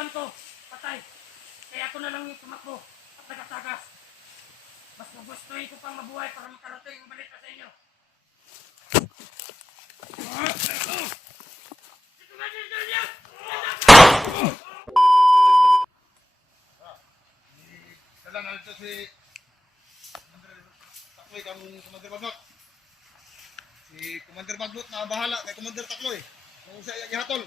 katawan ko, patay. Kaya ako na lang yung tumakbo at nagatagas. Mas gugustuhin ko pang mabuhay para makarating yung balita sa inyo. Dalang alito si Takloy kang Commander Bagnot. Si Commander Bagnot na bahala kay Commander Takloy. Kung sa iya gihatol.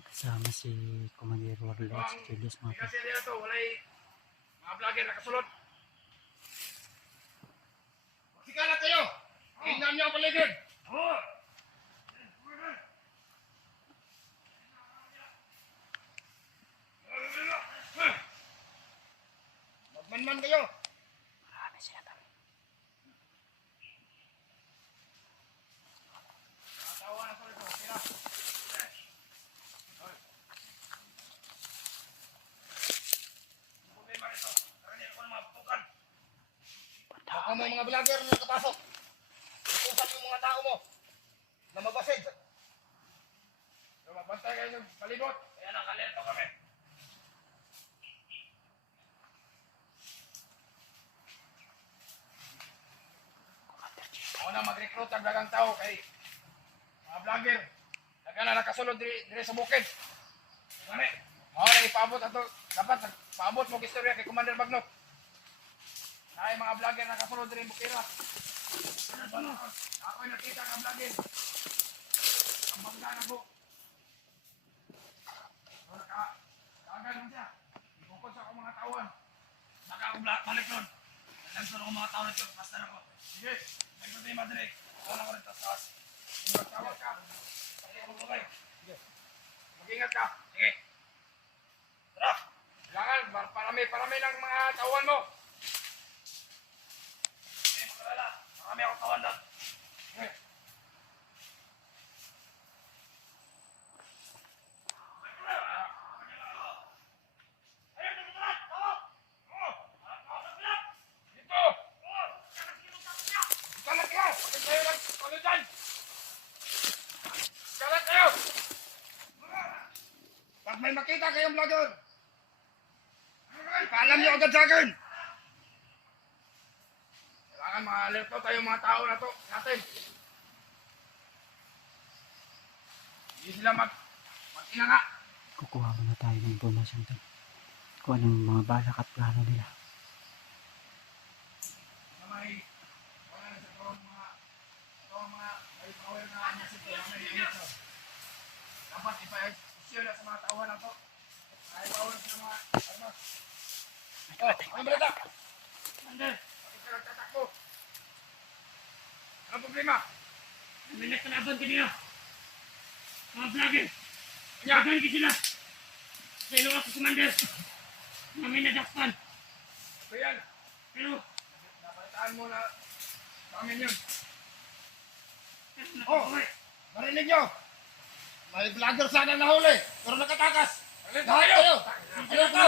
Kasama si Commander Warlord si Julius mga Kasi nila to, walay mga vlogger nakasulod. Magsikalat kayo! Tingnan niyo ang paligid! Magmanman kayo! Marami sila kami. Natawa na to ito, sila. Problema rito. Karanihan ako ng mga putukan. Baka mo mga vlogger na nakapasok. Itusan yung mga tao mo na mabasid. So, magbantay kayo ng palibot. Kaya nakalerto kami. Ako na mag-recruit ang dagang tao kay mga vlogger. Daga na nakasulod dire sa bukid. Gani. Ako na ipaabot ato. Dapat paabot mo istorya kay Commander Bagnot. Ay mga vlogger nakasulod dire bukira. Ako'y nakita ng vlogger. Ang bangga na po. So nakaagad mo siya. Ibukod sa akong mga tauhan. Baka ako balik nun. Nagsunod akong mga tao na ito. Pastor ako. Sige. May problema dire. Ako na ko rin taas. Magtawag ka. Pati ako tulay. Sige. Mag-ingat ka. Sige. Tara. Kailangan. Parami ng mga tauhan mo. Sige, magalala. Marami akong tauhan doon. Sige. Pag may makita kayong vlogger, ipaalam nyo agad sa akin. Kailangan ma-alerto tayo mga tao na to natin. Hindi sila mag-inanga. Kukuha muna tayo ng impormasyon doon. Kung anong mga balak at plano nila. Na may wala na sa mga may power na message na may ito. Dapat ipa-share na sa mga tao na to. May power sa mga armas. Ang balita! Commander, Bakit ka nagtatakbo? Anong problema? may nakalaban kanina. Mga vlogger. Kanya! Dagan ka sila. Sa ilo ako, Commander. Mga may nadakpan. So yan, Pero, napalitaan mo na sa amin yun. oh, Narinig nyo? May vlogger sana nahuli, pero nakatakas. Lahat kayo! Ano to?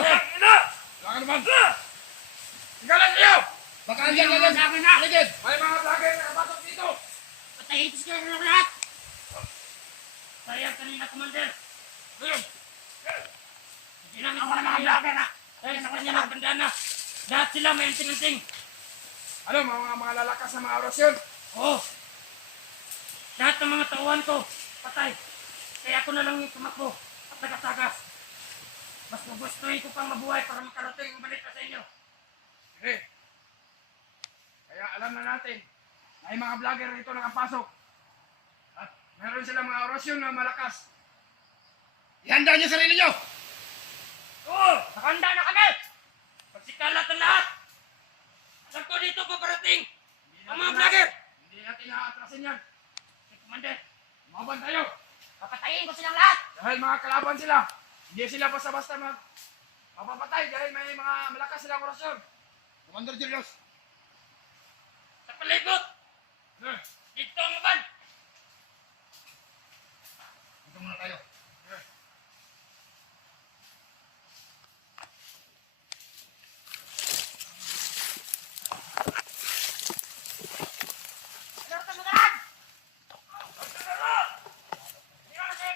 Wala ka naman! Tinggalan kayo! Baka andyan na lang! Ligid! May mga vlogger na nakapasok dito! patayin ko sila ng lahat. Sayang kanina, Commander. Ngayon! Hindi namin ako na mga vlogger na. Dahil sa kanya ng bandana. Lahat sila may anting-anting. Ano, mga lalakas na mga orasyon? Oo. Lahat ng mga tauhan ko, patay. Kaya ako na lang yung tumakbo at nagatagas. Mas gugustuhin ko pang mabuhay para makarating yung balita sa inyo. Sige. Kaya alam na natin, may mga vlogger rito nakapasok. At meron silang mga orasyon na malakas. Ihanda niyo sarili niyo! Oo! Nakahanda na kami! Pagsikalat ang lahat! Alam ko dito paparating ang mga vlogger! Hindi natin naatrasin yan. Si Commander, Maban tayo! papatayin ko silang lahat! Dahil mga kalaban sila, hindi sila basta-basta mapapatay dahil may mga malakas silang orasyon. Commander Julius. Sa palibot! Dito ang maban! Dito muna tayo. Ano ka magalan? Hindi ka kasi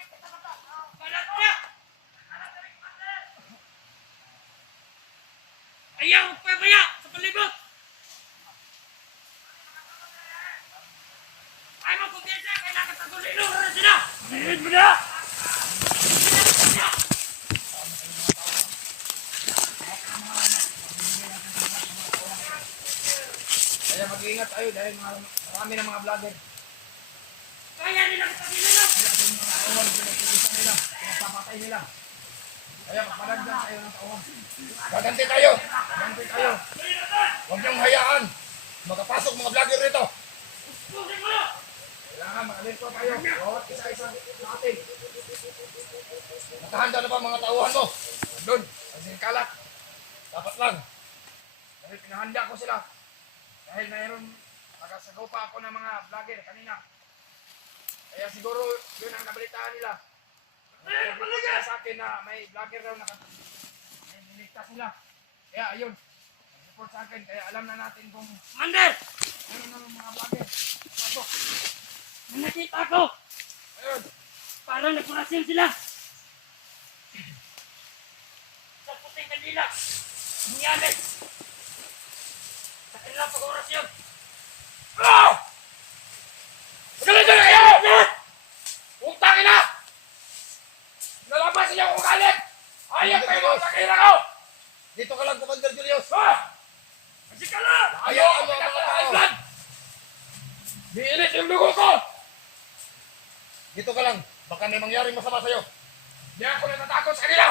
Sinid mo na! Kaya mag-iingat tayo dahil marami ng mga vlogger. Kaya nila kita na! Kaya ito yung mga tauhan, pinag-iisa nila, pinagpapatay nila. Kaya magpadagdag tayo ng tauhan. Gaganti tayo! Gaganti tayo! Huwag niyong hayaan! Magkapasok mga vlogger rito! Pusin mo! Kailangan makalinto tayo. Bawat isa-isa sa atin. Nakahanda na ba mga tauhan mo? Doon, ang sinikalat. Dapat lang. Dahil pinahanda ko sila. Dahil mayroon, nagasago pa ako ng mga vlogger kanina. Kaya siguro yun ang nabalitaan nila. Nag-report sila sa akin na may vlogger daw may niligtas sila. Kaya ayun, nag-report sa akin. Kaya alam na natin kung Commander! meron na mga vlogger. Pasok. May nakita ko! Ayun. Parang nagpurasin sila! Sa puting kanila! Nangyari! Sa kanilang pag-orasyon! Ah! Magaling na kayo! Utangin na! Nalabas niyo kung galit! Ayaw kayo mga sakira ko! Dito ka lang, Commander Julius. Ah! Kasi ka lang! Ayaw ang mga tao. blood! Diinit yung dugo ko! Dito ka lang. Baka may mangyaring masama sa'yo. Di ako natatakot sa kanila!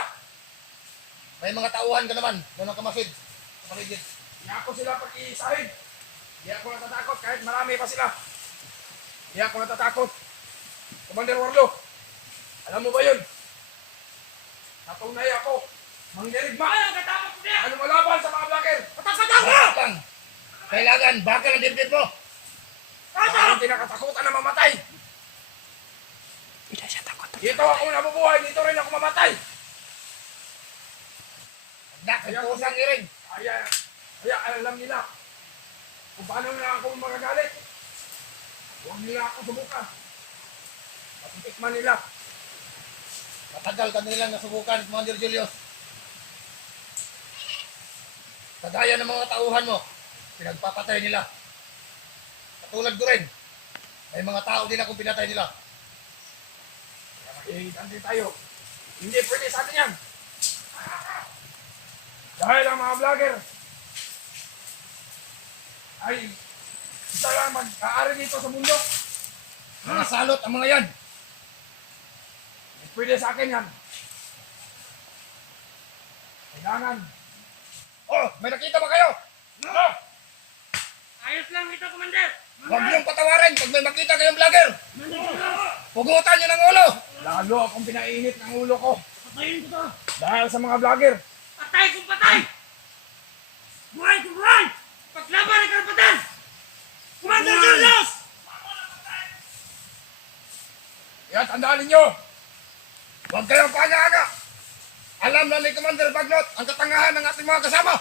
May mga tauhan ka naman na nakamasid sa paligid. Di ako sila pag-iisahin! Di ako natatakot kahit marami pa sila! Di ako natatakot! Commander Warlo! Alam mo ba yun? Natunay ako! Mangdirigma! Ay, ang katapos ko niya! Ano malaban sa mga vlogger? Patasatan mo! Bakit lang? Kailangan, bakal ang dibdib mo. Ako hindi nakatakutan na mamatay! Hindi siya takot. Dito ako nabubuhay, dito rin ako mamatay! Nak, ang pusang iring. Kaya alam nila kung paano na ako magagalit. Huwag nila ako subukan. Patitikman nila. Matagal ka nilang nasubukan, Commander Julius. Kagaya ng mga tauhan mo, pinagpapatay nila. Katulad ko rin, may mga tao din akong pinatay nila. Kaya makihitan din tayo. Hindi pwede sa atin yan. Dahil ang mga vlogger ay isa lang mag-aari dito sa mundo. Mga salot ang mga yan. Hindi pwede sa akin yan. Kailangan. Oh, may nakita ba kayo? No! Ayos lang ito, Commander! Huwag niyong patawarin pag may makita kayong vlogger. Commander! Pugutan niyo ng ulo. Lalo akong pinainit ng ulo ko Patayin ko to! dahil sa mga vlogger. Patay kung patay! Buhay kung buhay! Paglaban ang karapatan! Commander Julius! Kaya tandaan ninyo, Huwag kayong paanga-aga. Alam na ni Commander Bagnot ang katangahan ng ating mga kasama.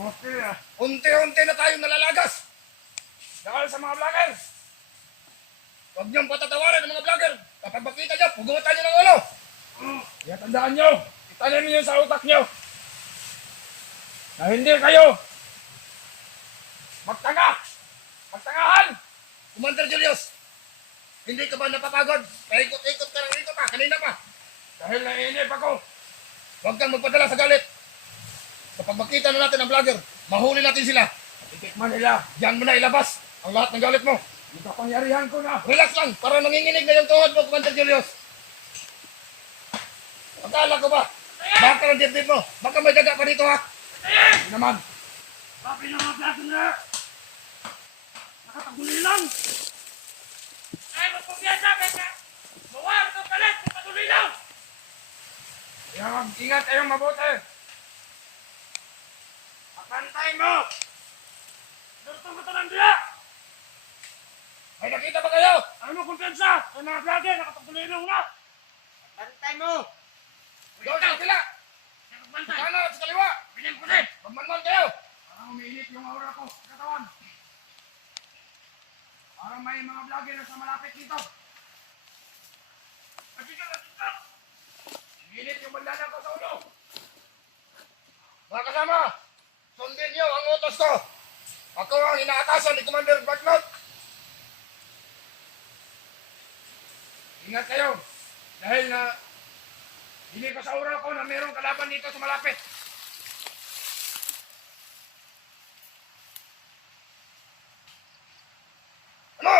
okay, Unti-unti na tayong nalalagas. dahil sa mga vlogger. Huwag niyong patatawarin ang mga vlogger. Kapag makita niyo, pugutan niyo ng ulo. Kaya tandaan nyo, itanim niyo sa utak nyo na hindi kayo magtangahan. Commander Julius, hindi ka ba napapagod? Paikot-ikot ka ng ikot pa, kanina pa. Dahil naiinip ako. Huwag kang magpadala sa galit. Kapag makita na natin ang vlogger, mahuli natin sila. Titikman nila. Diyan mo na ilabas ang lahat ng galit mo. Yung kapangyarihan ko na. Relax lang, para nanginginig na yung tuhod mo, Commander Julius. Akala ko ba? Baka ang dibdib mo. Baka may daga pa dito ha. Hindi naman. Papi ng mga plato na! Nakataguli lang! Ay, magpapiyasa, Beka! Mawar ka palit! Patuloy lang! Kaya mag-ingat kayong mabuti. Pantay mo! Durtong ka ng diya! May nakita ba kayo? Ano mo kumpiyansa? Ay mga vlogger, nakapagtuloy lang na! Pantay mo! Doon sa sila. Pantay! Sana at sa kaliwa. Pinim-pinim! Magmanman kayo. Parang umiinit yung aura ko sa katawan. Parang may mga vlogger na sa malapit dito. Atika! Umiinit yung bandana ko sa ulo. Mga kasama, sundin niyo ang utos ko. Ako ang inaatasan ni Commander Bagnot. Ingat kayo. Dahil na hindi ko sa ura ko na mayroong kalaban dito sa malapit. Ano?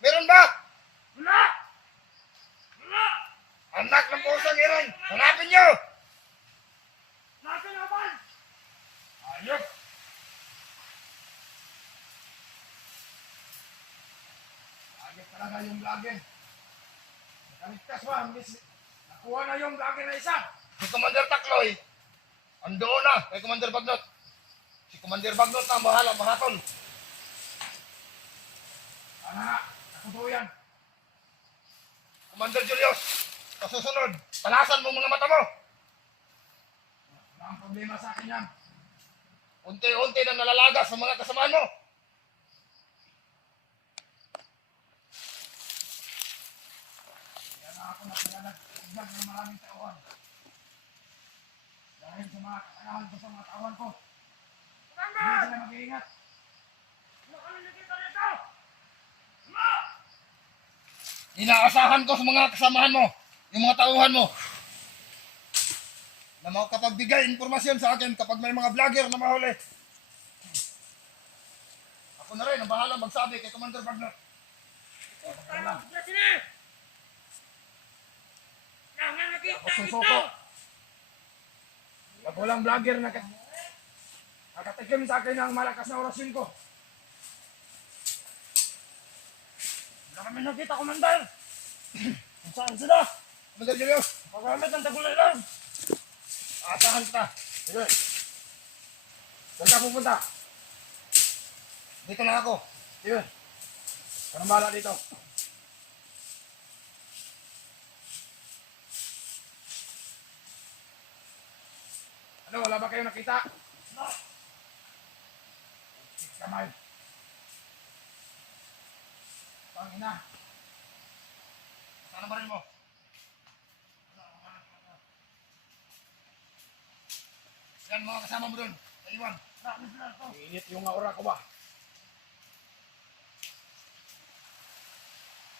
Meron ba? Wala! Wala! Anak ng pusang iron! Hanapin nyo! Nasa laban! Ayok! Ayok talaga yung vlogger. Nakaligtas ba? Nakuha na yung vlogger na isa. Si Commander Takloy, andoon na kay Commander Bagnot. Si Commander Bagnot na ang bahala, mahatol. Sana nga, nakutuo yan. Commander Julius, kasusunod, palasan mo mga mata mo. Wala ang problema sa akin yan. Unti-unti nang nalalagas sa mga kasamaan mo. Kaya na ako nagpalalag ng maraming tauhan. Dahil sa mga kakalahan ko sa mga tauhan ko. Hindi sila mag-iingat. Ano kami nakita nito? Ma! Inaasahan ko sa mga kasamahan mo, yung mga tauhan mo, na makapagbigay informasyon sa akin kapag may mga vlogger na mahuli. Ako na rin ang bahala magsabi kay Commander Bagnot. Tama, diyan sila. Kaya nakita Ako ito. susuko. Pag walang vlogger na nakatikim sa akin ng malakas na orasyon ko. Wala kami nakita, Commander. Kung saan sila? Commander Julius, Magamit ang tagulay lang. aasahan kita. Sige. Saan ka pupunta? Dito na ako. Sige. Anong bahala dito? Ano, wala ba kayo nakita? No. Kamay. Pangina. Saan ang baril mo? Yan mga kasama mo doon. Naiwan. Init yung aura ko ba?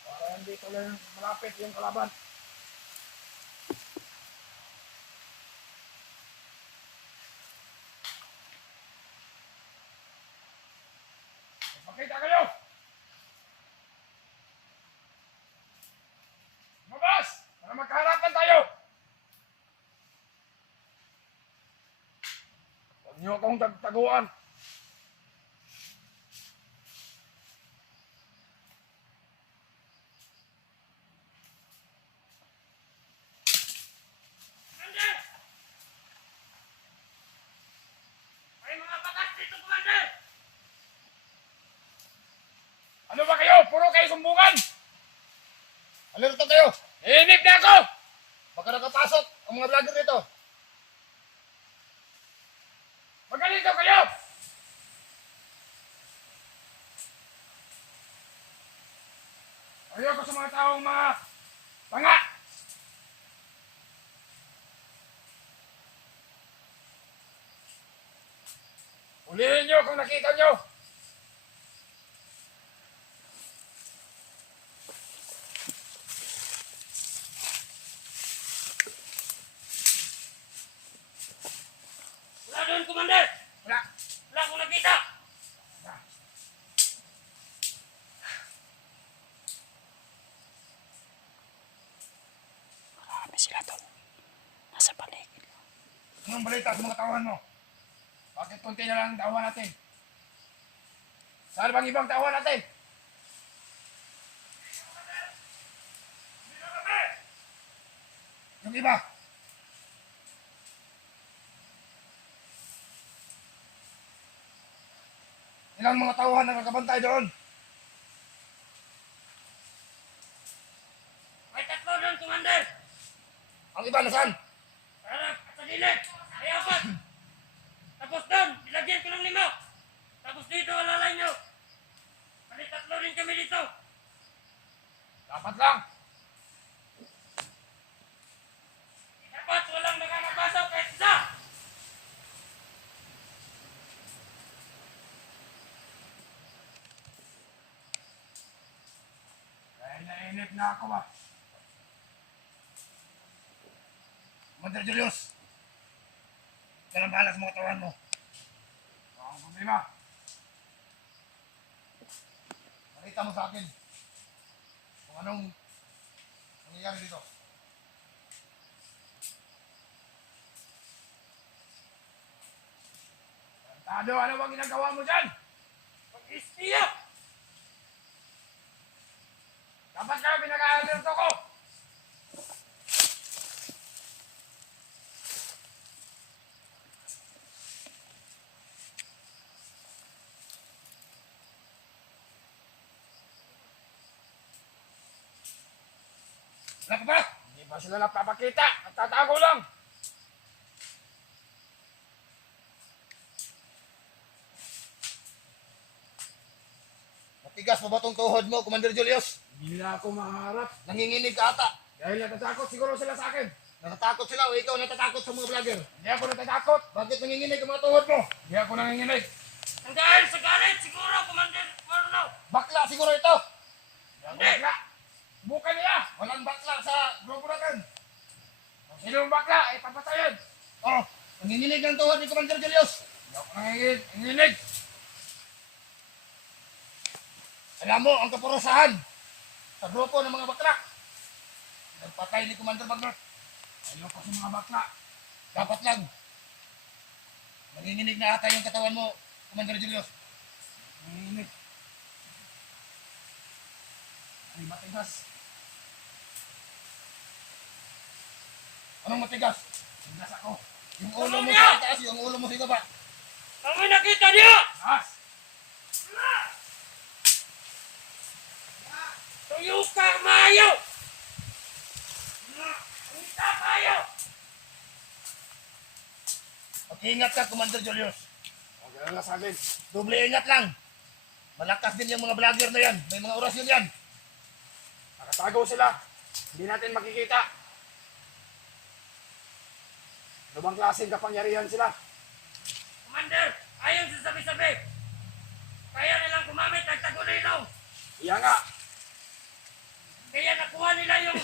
Para hindi ko lang malapit yung kalaban. Magkita kayo! Mabas! Para magkaharapan tayo! Huwag niyo akong tagtaguan. Commander! May mga bakas dito, Commander! Ano ba kayo? Puro kayo sumbungan! Alerto kayo! Iinip na ako! Baka nakapasok ang mga vlogger dito. Magalito kayo! Ayoko sa mga taong mga tanga! Ulihin nyo kung nakita nyo! Wala doon, Commander! Wala! Wala akong nakita! Marami sila doon. Nasa paligid. Anong balita sa mga tawahan mo? Bakit konti na lang ang tawahan natin? Saan bang ibang tawahan natin? Yung iba? Ilang mga tauhan na nakabantay doon? May tatlo doon, Commander! Ang iba nasaan? Parang sa gilid! May apat! Tapos doon, ilagyan ko ng 5! Tapos dito, alalay nyo! May tatlo rin kami dito! Dapat lang. Dapat walang nakakapasok kahit isa! Dahil nainip na ako ba? Commander Julius, ikaw ang bahala sa mga tauhan mo. Ang problema. Pakita mo sa akin kung anong nangyayari dito. Tado, ano bang ginagawa mo dyan? Pag-istiya! Dapat ka pinag-aalerto ko! Wala ka ba? Hindi ba sila napapakita? Nagtatago lang! Matigas pa ba itong tuhod mo, Commander Julius? Hindi nila ako maharap. Nanginginig ka ata. Dahil natatakot siguro sila sa akin. Natatakot sila o ikaw natatakot sa mga vlogger? Hindi ako natatakot. Bakit nanginginig ang mga tuhod mo? Hindi ako nanginginig. Ang dahil sa galit siguro, Commander Marno. Bakla siguro ito. Hindi. Bakla. Bukan nila. Walang bakla sa grupo natin. Kung sino yung bakla, ay papatayin. Oh, nanginginig ang tuhod ni Commander Julius. Hindi ako nanginginig. Alam mo, ang kaparusahan sa grupo ng mga bakla. Nagpatay ni Commander Bagner. Ayoko sa mga bakla. Dapat lang. Nanginginig na ata yung katawan mo, Commander Julius. Nanginginig. Ay, matigas. Anong matigas? Tigas ako. Yung ulo mo sa itaas, yung ulo mo sa baba. Ang nakita niya! Mas! Tuyo ka, mayo! Kita kayo! Mag-ingat ka, Commander Julius. Huwag ka lang sa akin. Doble ingat lang. Malakas din yung mga vlogger na yan. May mga orasyon yan. Nakatago sila. Hindi natin makikita. Ano bang klaseng kapangyarihan sila? Commander, ayon sa sabi-sabi. Kaya nilang gumamit ng tagulino. Iya nga. Kaya nakuha nila yung